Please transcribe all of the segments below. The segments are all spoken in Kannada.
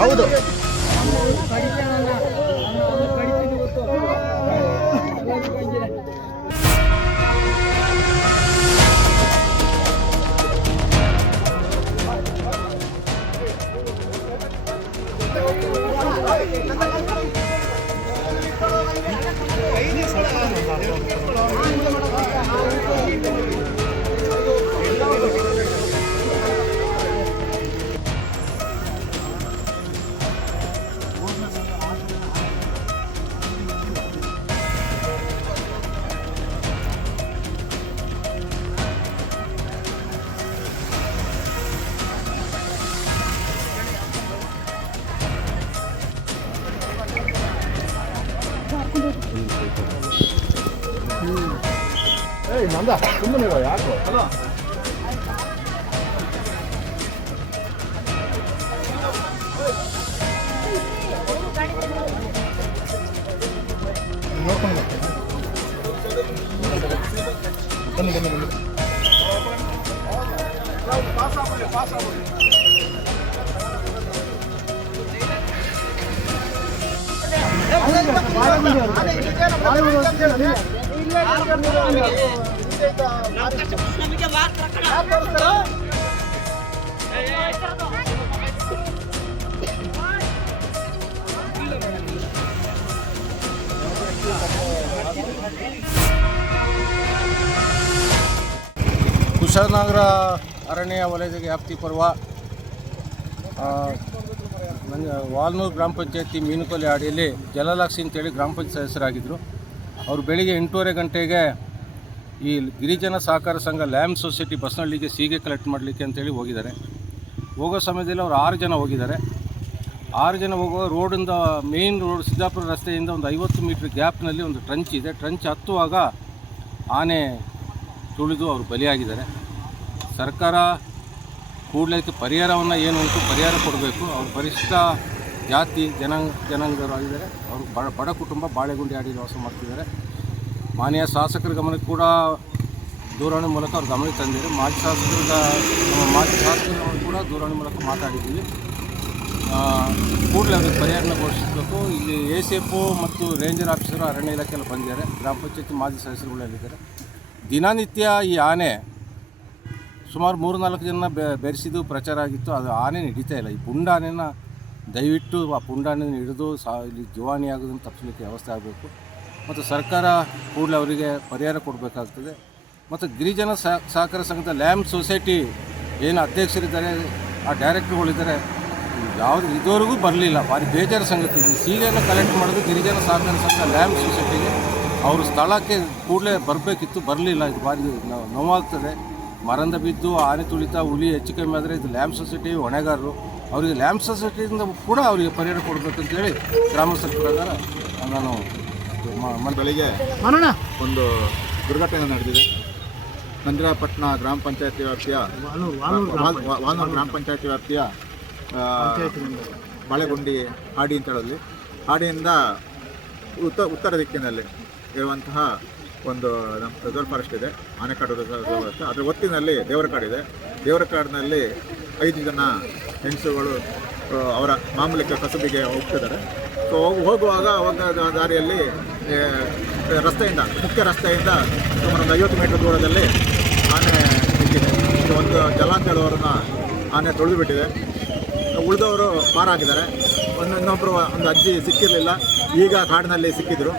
ಹೌದು. ನಂದ ಸುಮ್ಮನೆ ಯಾಕೋ ನೋಡ್ಕೊಂಡು ಬನ್ನಿ ಬನ್ನಿ ಬನ್ನಿ. ಕುಶಾಲನಗರ ಅರಣ್ಯ ವಲಯದ ವ್ಯಾಪ್ತಿ ಪರ್ವ ನನಗೆ ವಾಲ್ನೂರು ಗ್ರಾಮ ಪಂಚಾಯತಿ ಮೀನುಕೊಲ್ಲಿ ಅಡಿಯಲ್ಲಿ ಜಲಲಾಕ್ಷಿ ಅಂತೇಳಿ ಗ್ರಾಮ ಪಂಚಾಯತ್ ಸದಸ್ಯರಾಗಿದ್ದರು. ಅವರು ಬೆಳಿಗ್ಗೆ 8:30 ಗಂಟೆಗೆ ಈ ಗಿರಿಜನ ಸಹಕಾರ ಸಂಘ ಲ್ಯಾಂಬ್ ಸೊಸೈಟಿ ಬಸ್ನಳ್ಳಿಗೆ ಸೀಗೆ ಕಲೆಕ್ಟ್ ಮಾಡಲಿಕ್ಕೆ ಅಂತೇಳಿ ಹೋಗಿದ್ದಾರೆ. ಹೋಗೋ ಸಮಯದಲ್ಲಿ ಅವರು 6 ಜನ ಹೋಗಿದ್ದಾರೆ. 6 ಜನ ಹೋಗೋ ರೋಡಿಂದ ಮೇನ್ ರೋಡ್ ಸಿದ್ದಾಪುರ ರಸ್ತೆಯಿಂದ ಒಂದು 50 ಮೀಟ್ರ್ ಗ್ಯಾಪ್ನಲ್ಲಿ ಒಂದು ಟ್ರಂಚ್ ಇದೆ. ಟ್ರಂಚ್ ಹತ್ತುವಾಗ ಆನೆ ತುಳಿದು ಅವರು ಬಲಿಯಾಗಿದ್ದಾರೆ. ಸರ್ಕಾರ ಕೂಡಲೇ ಪರಿಹಾರವನ್ನು ಏನು ಉಂಟು ಪರಿಹಾರ ಕೊಡಬೇಕು. ಅವರು ಪರಿಶಿಷ್ಟ ಜಾತಿ ಜನಾಂಗದವರಾಗಿದ್ದಾರೆ. ಅವರು ಬಡ ಕುಟುಂಬ ಬಾಳೆಗುಂಡಿ ಅಡಿ ವಾಸ ಮಾಡ್ತಿದ್ದಾರೆ. ಮಾನ್ಯ ಶಾಸಕರ ಗಮನಕ್ಕೆ ಕೂಡ ದೂರವಾಣಿ ಮೂಲಕ ಅವ್ರ ಗಮನಕ್ಕೆ ತಂದಿದ್ದಾರೆ. ಮಾಜಿ ಶಾಸಕರು ಕೂಡ ದೂರವಾಣಿ ಮೂಲಕ ಮಾತಾಡಿದ್ದೀವಿ. ಕೂಡಲೇ ಅದಕ್ಕೆ ಪರಿಹಾರನ ಘೋಷಿಸಬೇಕು. ಇಲ್ಲಿ ACF ಮತ್ತು ರೇಂಜರ್ ಆಫೀಸರು ಅರಣ್ಯ ಇಲಾಖೆಯಲ್ಲಿ ಬಂದಿದ್ದಾರೆ. ಗ್ರಾಮ ಪಂಚಾಯತಿ ಮಾಜಿ ಸದಸ್ಯರುಗಳಲ್ಲಿದ್ದಾರೆ. ದಿನನಿತ್ಯ ಈ ಆನೆ ಸುಮಾರು 3-4 ಜನ ಬೆರೆಸಿದ್ದು ಪ್ರಚಾರ ಆಗಿತ್ತು. ಅದು ಆನೆ ಹಿಡಿತಾ ಇಲ್ಲ. ಈ ಪುಂಡಾನೆನ ದಯವಿಟ್ಟು ಆ ಪುಂಡಾನೆನ ಹಿಡಿದು ಇಲ್ಲಿ ಜೀವಾಣಿ ಆಗೋದನ್ನು ತಪ್ಪಿಸಲಿಕ್ಕೆ ವ್ಯವಸ್ಥೆ ಆಗಬೇಕು. ಮತ್ತು ಸರ್ಕಾರ ಕೂಡಲೇ ಅವರಿಗೆ ಪರಿಹಾರ ಕೊಡಬೇಕಾಗ್ತದೆ. ಮತ್ತು ಗಿರಿಜನ ಸಹಕಾರ ಸಂಘದ ಲ್ಯಾಂಬ್ ಸೊಸೈಟಿ ಏನು ಅಧ್ಯಕ್ಷರಿದ್ದಾರೆ, ಆ ಡೈರೆಕ್ಟರ್ಗಳಿದ್ದಾರೆ, ಯಾವುದು ಇದುವರೆಗೂ ಬರಲಿಲ್ಲ. ಭಾರಿ ಬೇಜಾರು ಸಂಗತಿ ಇದೆ. ಸೀಗೆಯನ್ನು ಕಲೆಕ್ಟ್ ಮಾಡೋದು ಗಿರಿಜನ ಸಹಕಾರ ಸಂಘ ಲ್ಯಾಂಬ್ ಸೊಸೈಟಿಗೆ. ಅವರು ಸ್ಥಳಕ್ಕೆ ಕೂಡಲೇ ಬರಬೇಕಿತ್ತು, ಬರಲಿಲ್ಲ. ಇದು ಭಾರಿ ನೋವಾಗ್ತದೆ. ಮರಂದ ಬಿದ್ದು ಆನೆ ತುಳಿತ ಹುಲಿ ಹೆಚ್ಚು ಕಮ್ಮಿ ಆದರೆ ಇದು ಲ್ಯಾಂಬ್ ಸೊಸೈಟಿ ಹೊಣೆಗಾರರು. ಅವರಿಗೆ ಲ್ಯಾಂಬ್ ಸೊಸೈಟಿಯಿಂದ ಕೂಡ ಅವರಿಗೆ ಪರಿಹಾರ ಕೊಡಬೇಕಂತೇಳಿ ಗ್ರಾಮಸ್ಥರ ಪ್ರಕಾರ ನಾನು ಬೆಳಿಗ್ಗೆ ಒಂದು ದುರ್ಘಟನೆ ನಡೆದಿದೆ. ನಂಜರಾಪಟ್ಟಣ ಗ್ರಾಮ ಪಂಚಾಯತಿ ವ್ಯಾಪ್ತಿಯ ವಾಲ್ನೂರು ಗ್ರಾಮ ಪಂಚಾಯತಿ ವ್ಯಾಪ್ತಿಯ ಬಾಳೆಗುಂಡಿ ಹಾಡಿ ಅಂತೇಳಿ ಹಾಡಿಯಿಂದ ಉತ್ತರ ದಿಕ್ಕಿನಲ್ಲಿ ಇರುವಂತಹ ಒಂದು ನಮ್ಮ ರಿಸರ್ವ್ ಫಾರೆಸ್ಟ್ ಇದೆ, ಆನೆಕಾಡು ರಿಸರ್ವ್ ಫಾರೆಸ್ಟ್. ಅದರ ಒತ್ತಿನಲ್ಲಿ ದೇವರ ಕಾಡಿದೆ. ದೇವರ ಕಾಡಿನಲ್ಲಿ 5 ಜನ ಹೆಂಗಸುಗಳು ಅವರ ಮಾಮೂಲಿ ಕಸುಬಿಗೆ ಹೋಗ್ತಿದ್ದಾರೆ. ಸೊ ಹೋಗುವಾಗ ದಾರಿಯಲ್ಲಿ ರಸ್ತೆಯಿಂದ ಮುಖ್ಯ ರಸ್ತೆಯಿಂದ ಸುಮಾರು 50 ಮೀಟರ್ ದೂರದಲ್ಲಿ ಆನೆ ಸಿಕ್ಕಿದೆ. ಒಂದು ಜಲಾಂತೇಳುವರನ್ನ ಆನೆ ತೊಳೆದು ಬಿಟ್ಟಿದೆ. ಉಳಿದವರು ಪಾರಾಗಿದ್ದಾರೆ. ಇನ್ನೊಬ್ಬರು ಒಂದು ಅಜ್ಜಿ ಸಿಕ್ಕಿರಲಿಲ್ಲ, ಈಗ ಕಾಡಿನಲ್ಲಿ ಸಿಕ್ಕಿದ್ರು.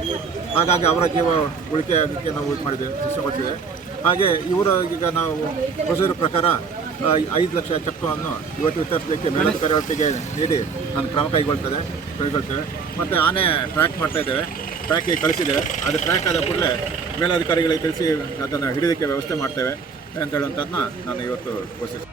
ಹಾಗಾಗಿ ಅವರ ಜೀವ ಉಳಿಕೆ ಅದಕ್ಕೆ ನಾವು ಇದು ಮಾಡಿದ್ದೇವೆ, ಇಷ್ಟಪಟ್ಟಿದೆ. ಹಾಗೆ ಇವರು ಈಗ ನಾವು ಪ್ರೊಸೀಜರ್ ಪ್ರಕಾರ 5 ಲಕ್ಷ ಚೆಕ್ಕನ್ನು ಇವತ್ತು ವಿತರಿಸಲಿಕ್ಕೆ ಮೇಲಧಿಕಾರಿಗಳಿಗೆ ನೀಡಿ ನಾನು ಕ್ರಮ ಕೈಗೊಳ್ತೇವೆ. ಮತ್ತು ಆನೆ ಟ್ರ್ಯಾಕ್ ಮಾಡ್ತಾಯಿದ್ದೇವೆ, ಟ್ರ್ಯಾಕಿಗೆ ಕಳಿಸಿದ್ದೇವೆ. ಅದು ಟ್ರ್ಯಾಕ್ ಆದ ಕೂಡಲೇ ಮೇಲಧಿಕಾರಿಗಳಿಗೆ ತಿಳಿಸಿ ಅದನ್ನು ಹಿಡಿಯೋದಕ್ಕೆ ವ್ಯವಸ್ಥೆ ಮಾಡ್ತೇವೆ ಅಂತ ಹೇಳುವಂಥದ್ದನ್ನ ನಾನು ಇವತ್ತು ಘೋಷಿಸ್ತೇನೆ.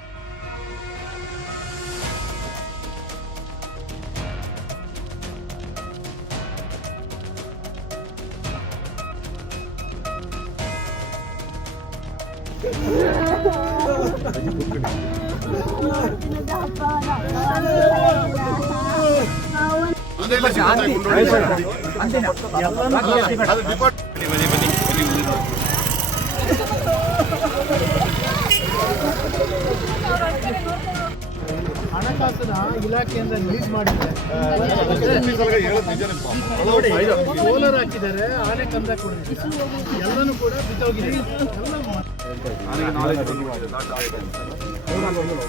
ಹಣಕಾಸಿನ ಇಲಾಖೆಯಿಂದ ರಿಲೀಸ್ ಮಾಡಿದ್ದಾರೆ. ಸೋಲಾರ್ ಹಾಕಿದ್ದಾರೆ, ಆನೆ ಕಂದ ಕೊಡಿದ್ದಾರೆ, ಎಲ್ಲನೂ ಕೂಡ ಬಿದ್ದೋಗಿದೆ. ಮಾಡಬಹುದು